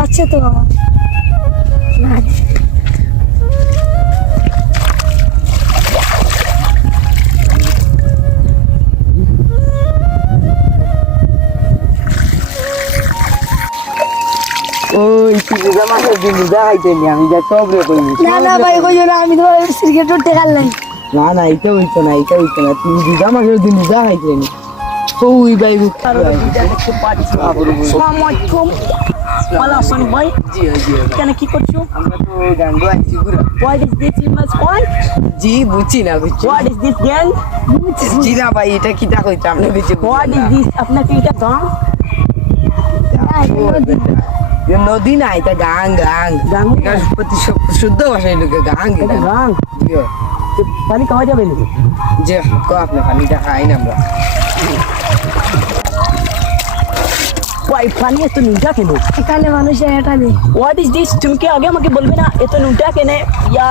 আছে তো আমার না ওই তুই জামাকে দিন যাইতে নি আমি যা সব রে কই না না ভাই কইও না আমি তো ক্রিকেট উঠতে গেলাম না না এটা হইতো না তুই জামাকে দিন যাইতে নি ওই ভাই দেখতে পাচ্ছি আসসালামু আলাইকুম ভালো আছেন ভাই জি জি কেন কি করছো আমরা তো গান্ডু আছি পুরো what is this you must point জি বুঝছি না বুঝছি what is this gang জি না ভাই এটা কি তা কইতে আমরা বুঝছি what is this আপনাকে এটা গান নদী না এটা গাং গাং গাং? এটা প্রতি শুদ্ধ ভাষায় লোকে গাং এটা গান জি পানি খাওয়া যাবে না যে কো আপনি পানিটা খাই না আমরা ভাই পানি এত নুনটা কেন এখানে মানুষের এটা নেই what is this তুমি কি আগে আমাকে বলবে না এত নুনটা কেন ইয়া